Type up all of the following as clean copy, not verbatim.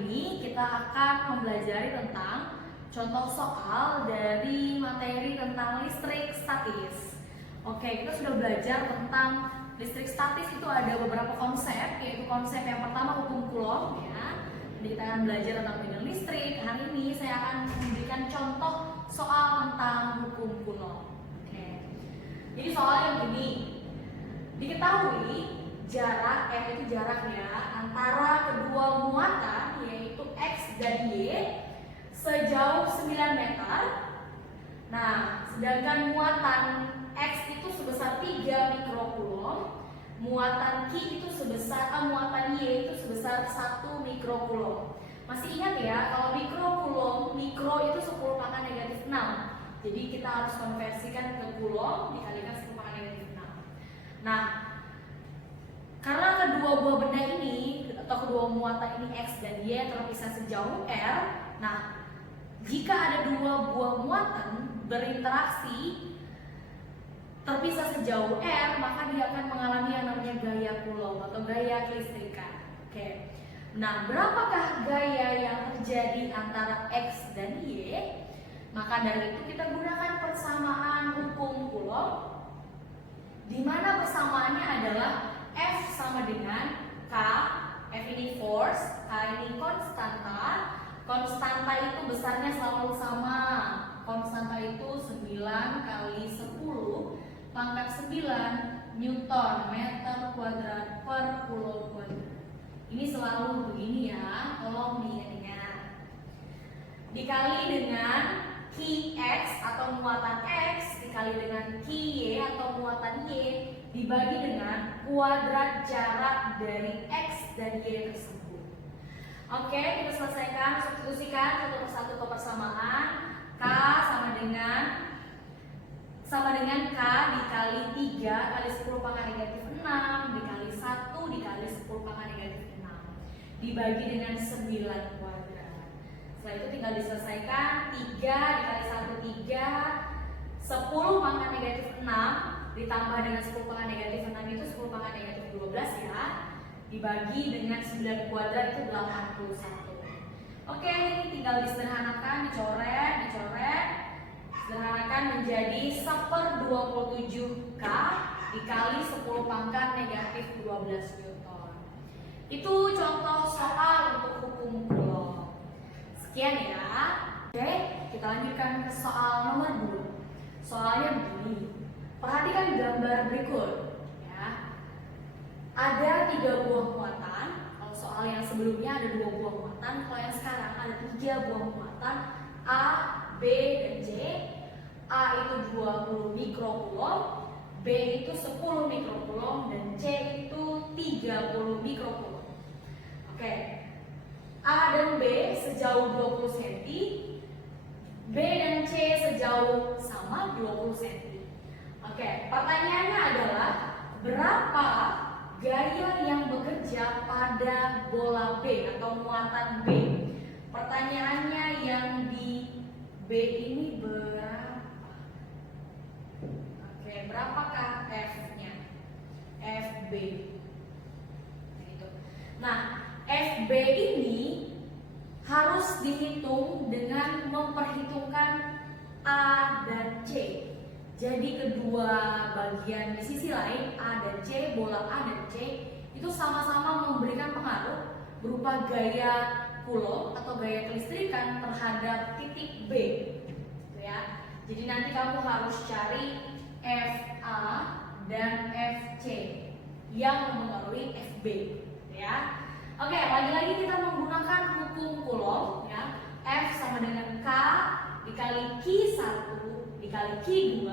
ini kita akan mempelajari tentang contoh soal dari materi tentang listrik statis. Oke, kita sudah belajar tentang listrik statis, itu ada beberapa konsep, yaitu konsep yang pertama hukum Coulomb ya. Jadi kita akan belajar tentang medan listrik. Hari ini saya akan memberikan contoh soal tentang hukum Coulomb. Oke. Jadi soalnya begini. Diketahui jarak itu jaraknya antara kedua muatan yaitu X dan Y sejauh 9 meter. Nah, sedangkan muatan X itu sebesar 3 mikrocoulomb, muatan Q itu muatan Y itu sebesar 1 mikrocoulomb. Masih ingat ya, kalau mikrocoulomb, mikro itu 10 pangkat negatif 6. Jadi kita harus konversikan ke coulomb dikalikan 10 pangkat negatif 6. Nah, karena kedua buah benda ini atau kedua muatan ini X dan Y terpisah sejauh R, nah jika ada dua buah muatan berinteraksi terpisah sejauh R, maka dia akan mengalami yang namanya gaya Coulomb atau gaya kelistrikan. Oke. Nah, berapakah gaya yang terjadi antara X dan Y? Maka dari itu kita gunakan persamaan hukum Coulomb, di mana persamaannya adalah F sama dengan K. F ini force, K ini konstanta. Konstanta itu besarnya selalu sama. Konstanta itu 9 kali 10 pangkat 9 Newton meter kuadrat per coulomb kuadrat. Ini selalu begini ya, tolong diingat-ingat. Dikali dengan Qx atau muatan X dikali dengan Qy atau muatan Y dibagi dengan kuadrat jarak dari X dan Y tersebut. Oke, kita selesaikan, substitusikan satu persatu ke persamaan. K sama dengan K dikali 3 kali 10 pangkat negatif 6 dikali 1 dikali 10 pangkat negatif 6 dibagi dengan 9 kuadrat. Setelah itu tinggal diselesaikan. 3 dikali 1 3, 10 pangkat negatif 6 ditambah dengan 10 pangkat negatif 6 itu 10 pangkat negatif 12 ya, dibagi dengan 9 kuadrat itu 81. Oke, ini tinggal disederhanakan, dicoret sederhanakan menjadi 1/27K dikali 10 pangkat negatif 12 Newton. Itu contoh soal untuk hukum Coulomb. Sekian ya. Oke, kita lanjutkan ke soal nomor 2. Soalnya begini. Perhatikan gambar berikut ya. Ada 3 buah muatan. Kalau soal yang sebelumnya ada 2 buah muatan, kalau yang sekarang ada 3 buah muatan A, B, dan C. A itu 20 mikrocoulomb, B itu 10 mikrocoulomb, dan C itu 30 mikrocoulomb. Oke. A dan B sejauh 20 cm, B dan C sejauh sama 20 cm. Oke, pertanyaannya adalah berapa gaya yang bekerja pada bola B atau muatan B? Pertanyaannya yang di B ini berapa? Oke, berapakah F-nya? FB. Nah, FB ini harus dihitung dengan memperhitungkan A dan C. Jadi kedua bagian di sisi lain A dan C, bola A dan C itu sama-sama memberikan pengaruh berupa gaya Coulomb atau gaya kelistrikan terhadap titik B. Gitu ya. Jadi nanti kamu harus cari FA dan FC yang mempengaruhi FB, gitu ya. Oke, lagi-lagi kita menggunakan hukum Coulomb ya. F sama dengan K dikali Q1 dikali Q2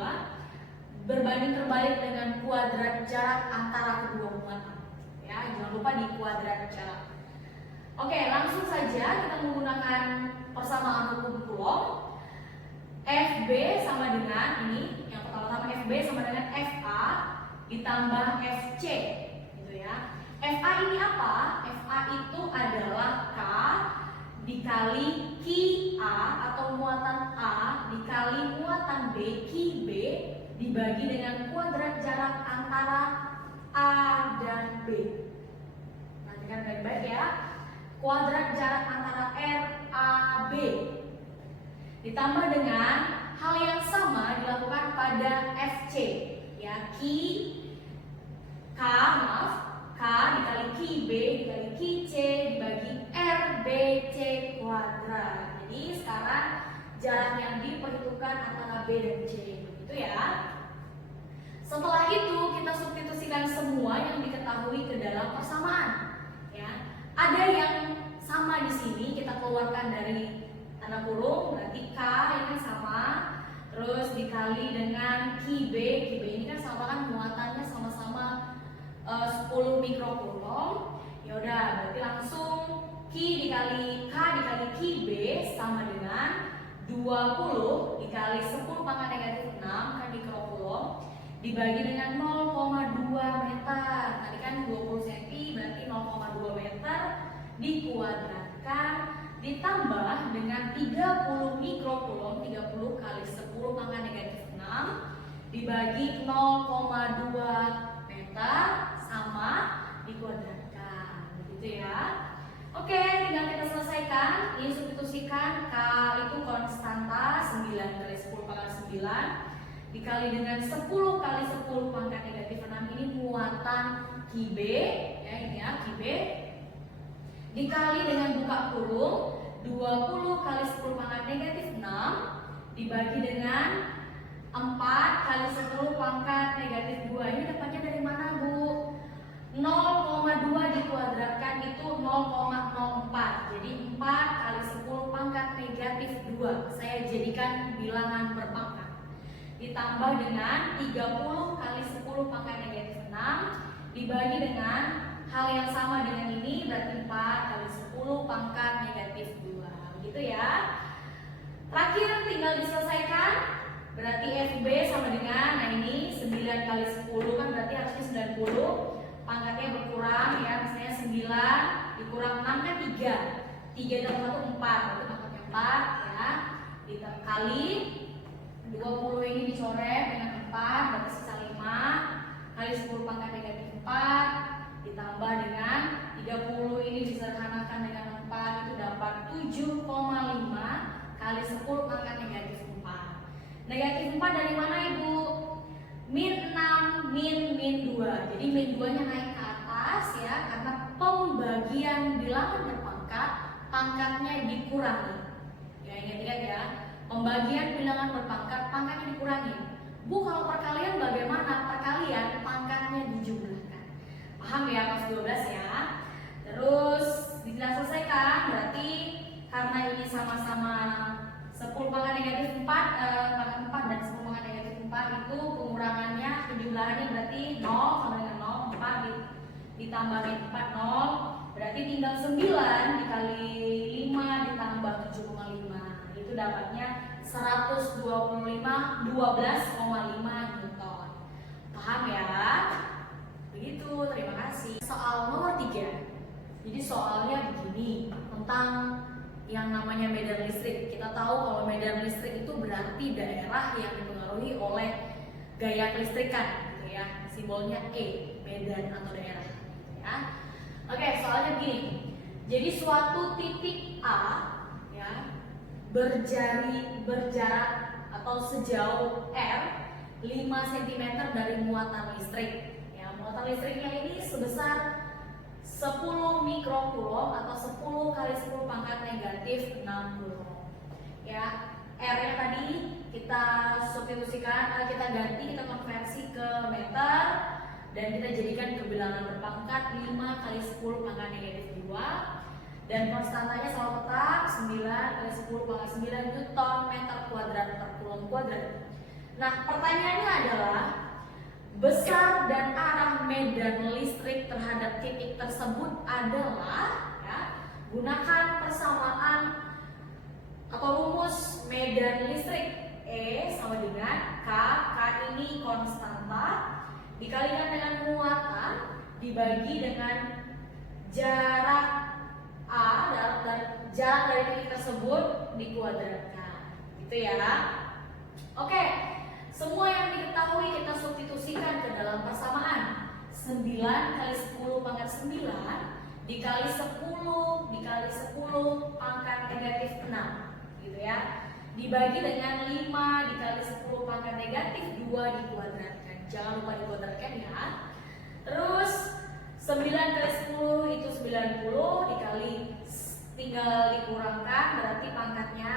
berbanding terbalik dengan kuadrat jarak antara kedua muatan. Ya, jangan lupa di kuadrat jarak. Oke, langsung saja kita menggunakan persamaan hukum Coulomb. FB sama dengan ini, yang pertama-tama FB sama dengan FA ditambah FC, gitu ya. FA ini apa? FA itu adalah K dikali QA atau muatan A dikali muatan B QB dibagi dengan kuadrat jarak antara A dan B. Perhatikan baik-baik ya. kuadrat jarak antara RAB. Ditambah dengan hal yang sama dilakukan pada FC, ya, K dikali QB dikali QC dibagi RBC kuadrat. Jadi sekarang jarak yang diperhitungkan antara B dan C, begitu ya. Setelah itu kita substitusikan semua yang diketahui ke dalam persamaan. Ya, ada yang sama di sini kita keluarkan dari tanda kurung, berarti K ini sama, terus dikali dengan QB ini kan sama kan muatannya sama-sama 10 mikrokulom. Ya udah, berarti langsung Q dikali K dikali QB sama dengan 20 dikali 10 pangkat negatif 6 kan mikrokulom dibagi dengan 0,2 meter. Tadi kan 20 cm berarti 0,2 meter dikuadratkan ditambah dengan 30 mikrokulom, 30 kali 10 pangkat negatif 6 dibagi 0,2 meter sama dikuadratkan, begitu ya. Oke, tinggal kita selesaikan. Ini substitusikan K itu konstanta 9 kali 10 pangkat 9 dikali dengan 10 kali 10 pangkat negatif 6, ini muatan QB ya, ini ya QB dikali dengan buka kurung 20 kali 10 pangkat negatif 6 dibagi dengan 4 kali 10 pangkat negatif 2. Ini dapatnya dari mana, Bu? 0,2 dikuadratkan itu 0,04. Jadi 4 kali 10 pangkat negatif 2. Saya jadikan bilangan berpangkat. Ditambah dengan 30 kali 10 pangkat negatif 6 dibagi dengan hal yang sama dengan ini, berarti 4 kali 10 pangkat negatif 2. Begitu ya. Terakhir tinggal diselesaikan. Berarti FB sama dengan, nah ini 9 kali 10 kan berarti harusnya 90. Pangkatnya berkurang ya, misalnya 9 dikurang 6 kan 3. 3 tambah 1 4, berarti pangkatnya 4 ya. Dikali 20 ini dicoret dengan 4, berarti sisa 5 kali 10 pangkat negatif 4 ditambah dengan 30 ini disederhanakan dengan 4 itu dapat 7,5 kali 10 pangkat negatif 4. Negatif 4 dari mana, Ibu? Min 6, min 2. Jadi min 2 nya naik ke atas ya, karena pembagian bilangan berpangkat, pangkatnya dikurangi. Ya, ingat-ingat ya, pembagian bilangan berpangkat, pangkatnya dikurangi. Bu, kalau perkalian bagaimana? Perkalian pangkatnya dijumlahkan. Paham ya, kelas 12 ya. Terus tidak selesaikan, berarti karena ini sama-sama 10 pangkat negatif 4, pangkat 4 dan 10 pangkat negatif 4 itu pengurangannya, penjumlahannya berarti 0 sama dengan 0, 4 ditambahin 4, 0 berarti tinggal 9 dikali 5 ditambah 7,5 itu dapatnya 12,5 Newton. Paham ya? Begitu, terima kasih. Soal nomor 3. Jadi soalnya begini, tentang yang namanya medan listrik. Kita tahu kalau medan listrik itu berarti daerah yang dipengaruhi oleh gaya kelistrikan, gitu ya. Simbolnya E, medan atau daerah, gitu ya. Oke, soalnya begini. Jadi suatu titik A, ya, berjarak atau sejauh R 5 cm dari muatan listrik. Ya, muatan listriknya ini sebesar 10 mikrokulom atau 10 kali 10 pangkat negatif 6 kulom. Ya, R-nya tadi kita substitusikan, kita ganti, kita konversi ke meter dan kita jadikan ke bilangan berpangkat 5 kali 10 pangkat negatif 2 dan konstantanya selalu tetap 9 kali 10 pangkat 9 Newton meter kuadrat per kulom kuadrat. Nah, pertanyaannya adalah besar dan arah medan listrik terhadap titik tersebut adalah, ya, gunakan persamaan atau rumus medan listrik. E sama dengan K ini konstanta dikalikan dengan muatan dibagi dengan jarak A, jarak dari titik tersebut dikuadratkan, gitu ya. Oke. Semua yang diketahui kita substitusikan ke dalam persamaan. 9 kali 10 pangkat 9 dikali 10 dikali 10 pangkat negatif 6 gitu ya, dibagi dengan 5 dikali 10 pangkat negatif 2 dikuadratkan. Jangan lupa dikuadratkan ya. Terus 9 kali 10 itu 90 dikali, tinggal dikurangkan berarti pangkatnya,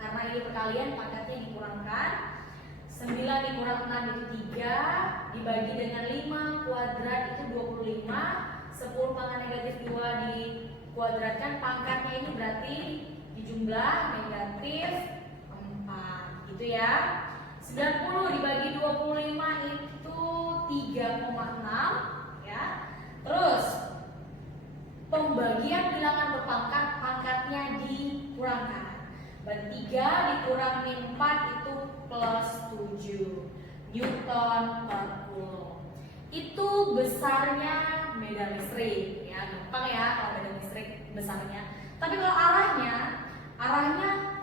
karena ini perkalian pangkatnya dikurangkan. 9 dikurang 6 itu 3 dibagi dengan 5 kuadrat itu 25, 10 pangkat negatif 2 dikuadratkan, pangkatnya ini berarti dijumlah negatif 4 gitu ya. 90 dibagi 25 itu 3,6 ya. Terus pembagian bilangan berpangkat, pangkatnya dikurangkan. Berarti 3 dikurang min 4 itu plus 7 Newton per Coulomb. Itu besarnya medan listrik ya, gampang ya kalau medan listrik besarnya. Tapi kalau arahnya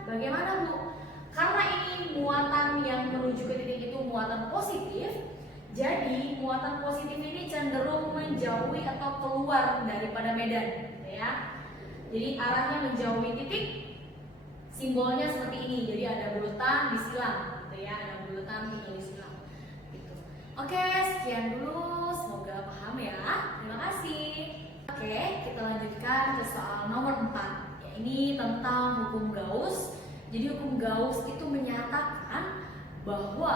bagaimana Bu? Karena ini muatan yang menuju ke titik itu muatan positif, jadi muatan positif ini cenderung menjauhi atau keluar daripada medan gitu ya. Jadi arahnya menjauhi titik, simbolnya seperti ini. Jadi ada bulatan disilang gitu ya, ada bulatan tinggal disilang gitu. Oke, sekian dulu, semoga paham ya. Terima kasih. Oke, kita lanjutkan ke soal nomor 4 ya, ini tentang hukum Gauss. Jadi hukum Gauss itu menyatakan bahwa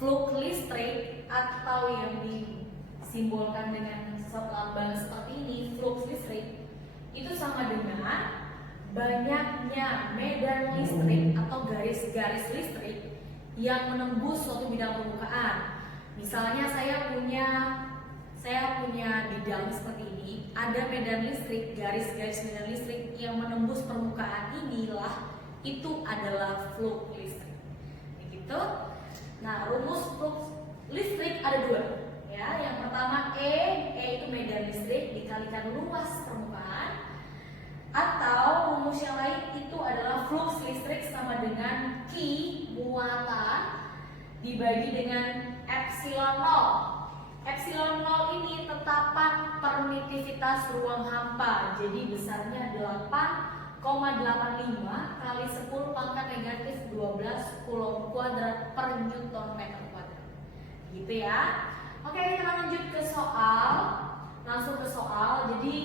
flux listrik atau yang disimbolkan dengan lambang seperti ini, flux listrik itu sama dengan banyaknya medan listrik atau garis-garis listrik yang menembus suatu bidang permukaan. Misalnya saya punya bidang seperti ini, ada medan listrik, garis-garis medan listrik yang menembus permukaan, inilah itu adalah flux listrik. Begitu. Nah, rumus flux listrik ada 2 ya. Yang pertama E itu medan listrik dikalikan luas permukaan, atau rumus yang lain itu adalah flux listrik sama dengan Q muatan dibagi dengan epsilon 0. Epsilon 0 ini tetapan permitivitas ruang hampa. Jadi besarnya 8,85 kali 10 pangkat negatif 12 Coulomb kuadrat per Newton meter kuadrat. Gitu ya. Oke, kita lanjut ke soal. Langsung ke soal. Jadi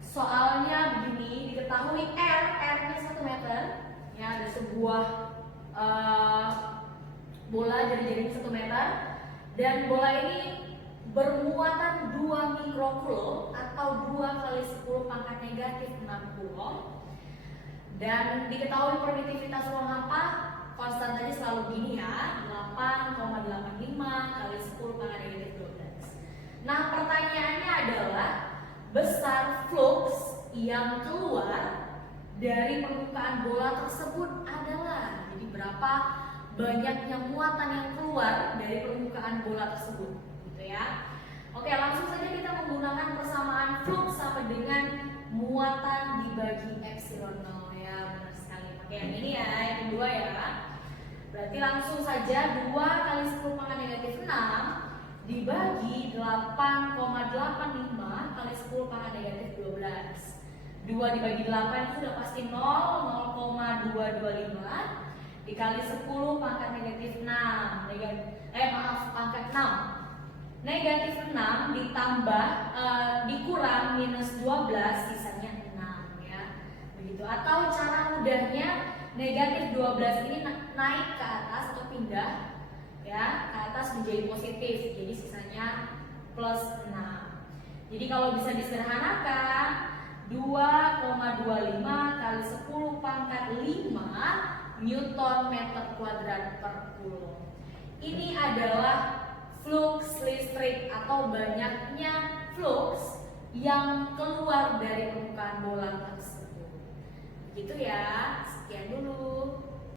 soalnya begini, diketahui R-nya 1 meter. Ya, ada sebuah bola jari-jarinya 1 meter. Dan bola ini bermuatan 2 mikrocoulomb atau 2 kali 10 pangkat negatif 6 Coulomb. Dan diketahui permitivitas ruang hampa konstantanya selalu gini ya, 8,85 kali 10 pangkat negatif 12. Nah, pertanyaannya adalah besar flux yang keluar dari permukaan bola tersebut adalah, jadi berapa banyaknya muatan yang keluar dari permukaan bola tersebut gitu ya. Oke, langsung saja kita menggunakan persamaan flux sama dengan muatan dibagi epsilon 0 ya, benar sekali. Pakai yang ini ya, yang kedua ya. Berarti langsung saja 2 kali 10 pangkat negatif 6 dibagi 8,85 kali 10 pangkat negatif 12. 2 dibagi 8 itu sudah pasti 0,225 dikali 10 pangkat negatif 6 pangkat 6 negatif 6 ditambah dikurang minus 12 sisanya 6 ya, begitu. Atau cara mudahnya negatif 12 ini naik ke atas atau pindah ya ke atas menjadi positif, jadi sisanya plus 6. Jadi kalau bisa disederhanakan 2,25 kali 10 pangkat 5 Newton meter kuadrat per Coulomb. Ini adalah flux listrik atau banyaknya flux yang keluar dari permukaan bola tersebut. Begitu ya. Sekian dulu.